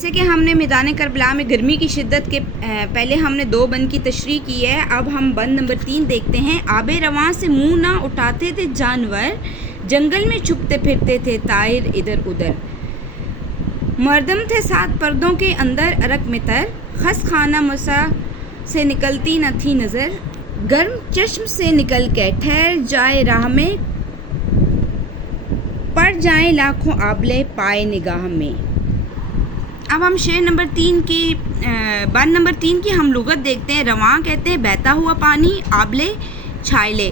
جیسے کہ ہم نے میدان کربلا میں گرمی کی شدت کے پہلے ہم نے 2 بند کی تشریح کی ہے. اب ہم بند نمبر 3 دیکھتے ہیں. آب رواں سے منہ نہ اٹھاتے تھے جانور، جنگل میں چھپتے پھرتے تھے طائر ادھر ادھر. مردم تھے 7 پردوں کے اندر عرق میں تر، خس خانہ مسا سے نکلتی نہ تھی نظر. گرم چشم سے نکل کے ٹھہر جائے راہ میں، پڑ جائیں لاکھوں آبلے پائے نگاہ میں. اب ہم شعر نمبر 3 کی بند نمبر 3 کی ہم لغت دیکھتے ہیں. رواں کہتے ہیں بہتا ہوا پانی، آبلے چھالے،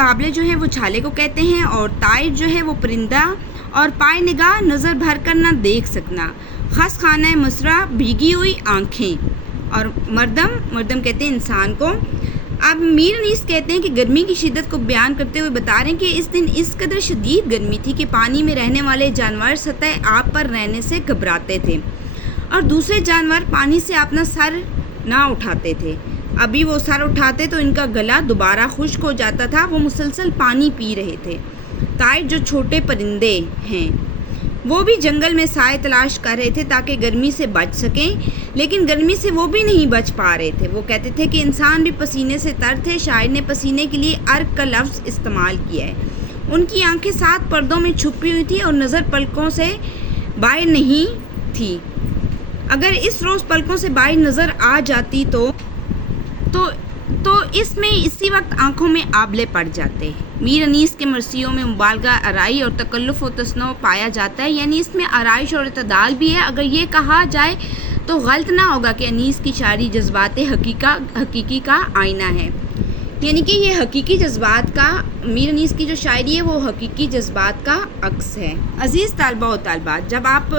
آبلے جو ہے وہ چھالے کو کہتے ہیں، اور طائر جو ہے وہ پرندہ، اور پائے نگاہ نظر بھر کر نہ دیکھ سکنا. خس خانہ مسرا بھیگی ہوئی آنکھیں، اور مردم کہتے ہیں انسان کو. اب میر انیس کہتے ہیں کہ گرمی کی شدت کو بیان کرتے ہوئے بتا رہے ہیں کہ اس دن اس قدر شدید گرمی تھی کہ پانی میں رہنے والے جانور سطح آب پر رہنے سے گھبراتے تھے، اور دوسرے جانور پانی سے اپنا سر نہ اٹھاتے تھے. ابھی وہ سر اٹھاتے تو ان کا گلا دوبارہ خشک ہو جاتا تھا. وہ مسلسل پانی پی رہے تھے. طائر جو چھوٹے پرندے ہیں وہ بھی جنگل میں سائے تلاش کر رہے تھے تاکہ گرمی سے بچ سکیں، لیکن گرمی سے وہ بھی نہیں بچ پا رہے تھے. وہ کہتے تھے کہ انسان بھی پسینے سے تر تھے. شاعر نے پسینے کے لیے عرق کا لفظ استعمال کیا ہے. ان کی آنکھیں 7 پردوں میں چھپی ہوئی تھی اور نظر پلکوں سے باہر نہیں تھی. اگر اس روز پلکوں سے باہر نظر آ جاتی تو اس میں اسی وقت آنکھوں میں آبلے پڑ جاتے. میر انیس کے مرثیوں میں مبالغہ، آرائی اور تکلف و تصنع پایا جاتا ہے، یعنی اس میں آرائش اور اعتدال بھی ہے. اگر یہ کہا جائے تو غلط نہ ہوگا کہ انیس کی شاعری جذبات حقیقی کا آئینہ ہے، یعنی کہ یہ حقیقی جذبات کا، میر انیس کی جو شاعری ہے وہ حقیقی جذبات کا عکس ہے. عزیز طالبہ و طالبات، جب آپ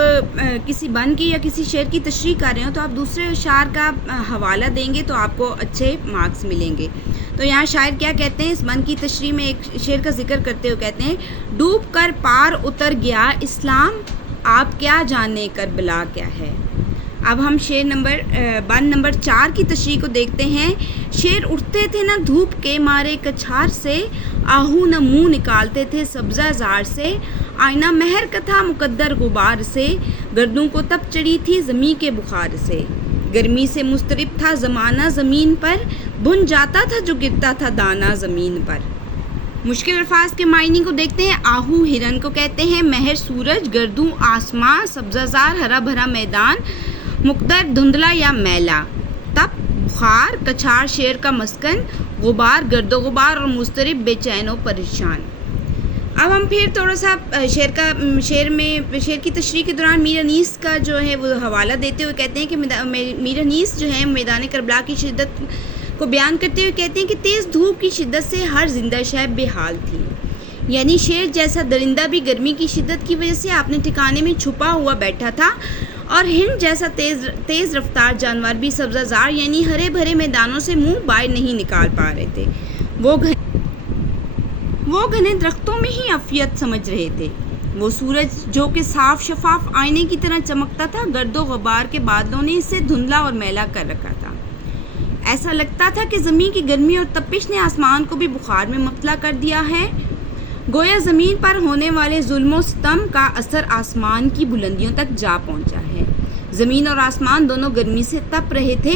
کسی بند کی یا کسی شعر کی تشریح کر رہے ہو تو آپ دوسرے اشعار کا حوالہ دیں گے تو آپ کو اچھے مارکس ملیں گے. تو یہاں شاعر کیا کہتے ہیں اس بند کی تشریح میں؟ ایک شعر کا ذکر کرتے ہوئے کہتے ہیں: ڈوب کر پار اتر گیا اسلام، آپ کیا جانے کربلا کیا ہے. اب ہم بند نمبر 4 کی تشریح کو دیکھتے ہیں. شیر اٹھتے تھے نہ دھوپ کے مارے کچھار سے، آہو نہ منہ نکالتے تھے سبزہ زار سے. آئینہ مہر کا تھا مقدر غبار سے، گردوں کو تپ چڑھی تھی زمیں کے بخار سے. گرمی سے مضطرب تھا زمانہ زمین پر، بن جاتا تھا جو گرتا تھا دانہ زمین پر. مشکل الفاظ کے معنی کو دیکھتے ہیں. آہو ہرن کو کہتے ہیں، مہر سورج، گردوں آسماں، سبزہ زار ہرا بھرا میدان، مقدر دھندلا یا میلا، تپ بخار، کچھار شیر کا مسکن، غبار گرد و غبار، اور مضطرب بے چین و پریشان. اب ہم پھر تھوڑا سا شعر کی تشریح کے دوران میر انیس کا جو ہے وہ حوالہ دیتے ہوئے کہتے ہیں کہ میر انیس جو ہے میدان کربلا کی شدت کو بیان کرتے ہوئے کہتے ہیں کہ تیز دھوپ کی شدت سے ہر زندہ شے بے حال تھی. یعنی شیر جیسا درندہ بھی گرمی کی شدت کی وجہ سے اپنے ٹھکانے میں چھپا ہوا بیٹھا تھا، اور ہرن جیسا تیز رفتار جانور بھی سبزہ زار یعنی ہرے بھرے میدانوں سے منہ باہر نہیں نکال پا رہے تھے. وہ گھنے درختوں میں ہی عافیت سمجھ رہے تھے. وہ سورج جو کہ صاف شفاف آئینے کی طرح چمکتا تھا، گرد و غبار کے بادلوں نے اسے دھندلا اور میلا کر رکھا تھا. ایسا لگتا تھا کہ زمین کی گرمی اور تپش نے آسمان کو بھی بخار میں مبتلا کر دیا ہے. گویا زمین پر ہونے والے ظلم و ستم کا اثر آسمان کی بلندیوں تک جا پہنچا ہے. زمین اور آسمان دونوں گرمی سے تپ رہے تھے،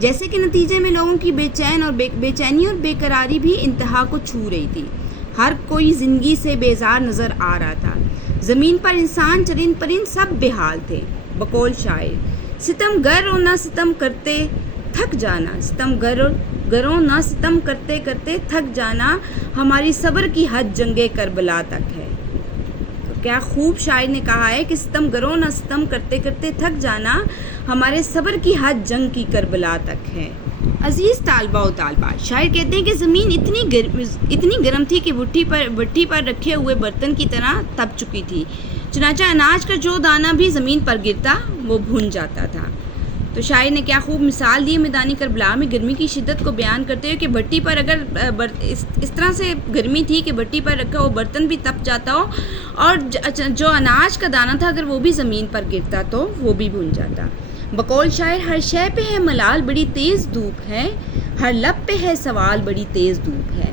جیسے کہ نتیجے میں لوگوں کی بے چینی اور بے قراری بھی انتہا کو چھو رہی تھی. ہر کوئی زندگی سے بیزار نظر آ رہا تھا. زمین پر انسان، چرند پرند سب بے حال تھے. بقول شاعر: ستم گر و نہ ستم کرتے تھک جانا، ستم گروں نہ ستم کرتے کرتے تھک جانا، ہماری صبر کی حد جنگ کربلا تک ہے. تو کیا خوب شاعر نے کہا ہے کہ ستم گروں نہ ستم کرتے کرتے تھک جانا، ہمارے صبر کی حد جنگ کی کربلا تک ہے. عزیز طالبہ و طالبات، شاعر کہتے ہیں کہ زمین اتنی گرم تھی کہ بھٹی پر رکھے ہوئے برتن کی طرح تپ چکی تھی. چنانچہ اناج کا جو دانہ بھی زمین پر گرتا وہ بھن جاتا تھا. تو شاعر نے کیا خوب مثال دی میدانی کربلا میں گرمی کی شدت کو بیان کرتے ہوئے کہ بھٹی پر اگر اس طرح سے گرمی تھی کہ بھٹی پر رکھا ہوا برتن بھی تپ جاتا ہو، اور جو اناج کا دانہ تھا اگر وہ بھی زمین پر گرتا تو وہ بھی بھن جاتا. بقول شاعر: ہر شے پہ ہے ملال بڑی تیز دھوپ ہے، ہر لب پہ ہے سوال بڑی تیز دھوپ ہے.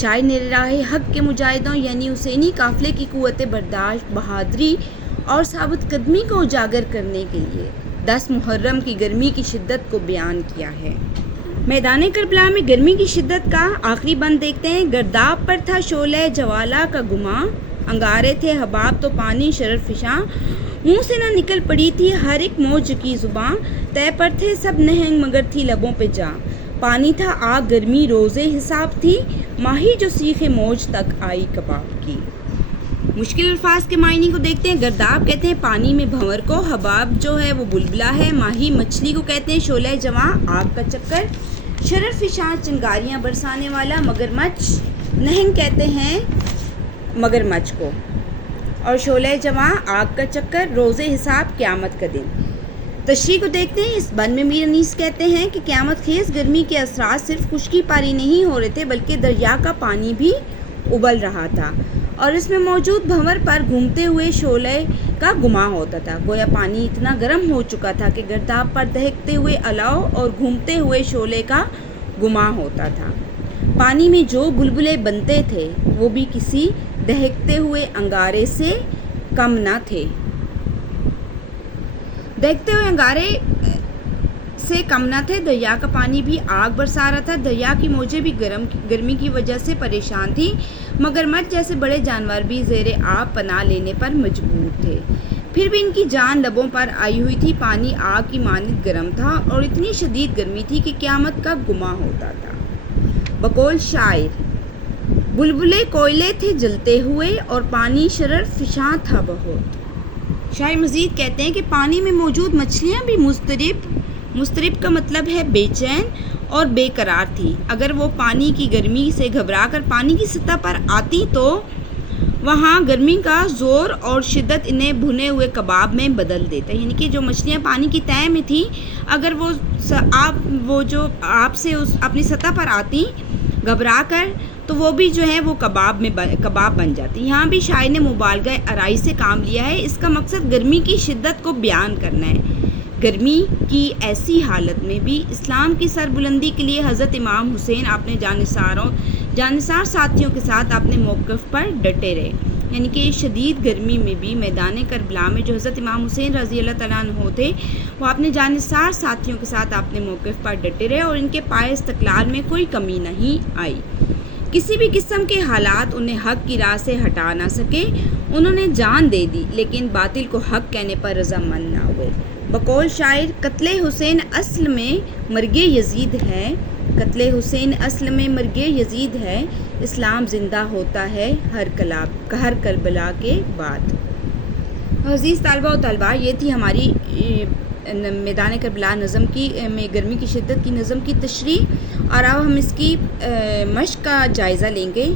شاعر نے راہ حق کے مجاہدوں یعنی حسینی قافلے کی قوت برداشت، بہادری اور ثابت قدمی کو اجاگر کرنے کے لیے 10 محرم کی گرمی کی شدت کو بیان کیا ہے۔ میدان کربلا میں گرمی کی شدت کا آخری بند دیکھتے ہیں۔ گرداب پر تھا شعلہ جوالا کا گماں، انگارے تھے حباب تو پانی شرر فشاں، منہ سے نہ نکل پڑی تھی ہر ایک موج کی زباں، طے پر تھے سب نہنگ مگر تھی لبوں پہ جاں، پانی تھا آگ گرمی روزے حساب تھی، ماہی جو سیخ موج تک آئی کباب کی۔ مشکل الفاظ کے معنی کو دیکھتے ہیں۔ گرداب کہتے ہیں پانی میں بھنور کو، حباب جو ہے وہ بلبلا ہے، ماہی مچھلی کو کہتے ہیں، شعلہ جواں آگ کا چکر، شرر فشاں چنگاریاں برسانے والا، مگرمچھ نہنگ کہتے ہیں مگرمچھ کو، اور شعلہ جواں آگ کا چکر، روز حساب قیامت کا دن۔ تشریح کو دیکھتے ہیں۔ اس بند میں میر انیس کہتے ہیں کہ قیامت خیز گرمی کے اثرات صرف خشکی پاری نہیں ہو رہے تھے بلکہ دریا کا پانی بھی ابل رہا تھا اور اس میں موجود بھنور پر گھومتے ہوئے شعلے کا گماں ہوتا تھا۔ گویا پانی اتنا گرم ہو چکا تھا کہ گرداب پر دہکتے ہوئے الاؤ اور گھومتے ہوئے شعلے کا گماں ہوتا تھا۔ پانی میں جو بلبلے بنتے تھے وہ بھی کسی دہکتے ہوئے انگارے سے کم نہ تھے۔ دہکتے ہوئے انگارے سے کم نہ تھے۔ دریا کا پانی بھی آگ برسا رہا تھا۔ دریا کی موجیں بھی گرمی کی وجہ سے پریشان تھیں۔ مگرمچھ جیسے بڑے جانور بھی زیر آب پناہ لینے پر مجبور تھے، پھر بھی ان کی جان لبوں پر آئی ہوئی تھی۔ پانی آگ کی مانند گرم تھا اور اتنی شدید گرمی تھی کہ قیامت کا گماں ہوتا تھا۔ بقول شاعر: بلبلے کوئلے تھے جلتے ہوئے اور پانی شرر فشاں تھا بہت۔ شاعر مزید کہتے ہیں کہ پانی میں موجود مچھلیاں بھی مضطرب کا مطلب ہے بے چین اور بے قرار تھی۔ اگر وہ پانی کی گرمی سے گھبرا کر پانی کی سطح پر آتی تو وہاں گرمی کا زور اور شدت انہیں بھنے ہوئے کباب میں بدل دیتا، یعنی کہ جو مچھلیاں پانی کی تہہ میں تھیں اگر وہ جو آپ سے اپنی سطح پر آتی گھبرا کر تو وہ بھی جو ہے وہ کباب بن جاتی۔ یہاں بھی شاعر نے مبالغہ آرائی سے کام لیا ہے۔ اس کا مقصد گرمی کی شدت کو بیان کرنا ہے۔ گرمی کی ایسی حالت میں بھی اسلام کی سربلندی کے لیے حضرت امام حسین اپنے جانثار ساتھیوں کے ساتھ اپنے موقف پر ڈٹے رہے، یعنی کہ شدید گرمی میں بھی میدان کربلا میں جو حضرت امام حسین رضی اللہ تعالیٰ عنہ تھے وہ اپنے جانثار ساتھیوں کے ساتھ اپنے موقف پر ڈٹے رہے اور ان کے پائے استقلال میں کوئی کمی نہیں آئی۔ کسی بھی قسم کے حالات انہیں حق کی راہ سے ہٹا نہ سکے۔ انہوں نے جان دے دی لیکن باطل کو حق کہنے پر رضامند نہ ہوئے۔ بقول شاعر: قتل حسین اصل میں مرگ یزید ہے، قتل حسین اصل میں مرگ یزید ہے، اسلام زندہ ہوتا ہے ہر کربلا کے بعد۔ عزیز طالبہ و طالبات، یہ تھی ہماری میدان کربلا نظم کی میں گرمی کی شدت کی نظم کی تشریح، اور اب ہم اس کی مشق کا جائزہ لیں گے۔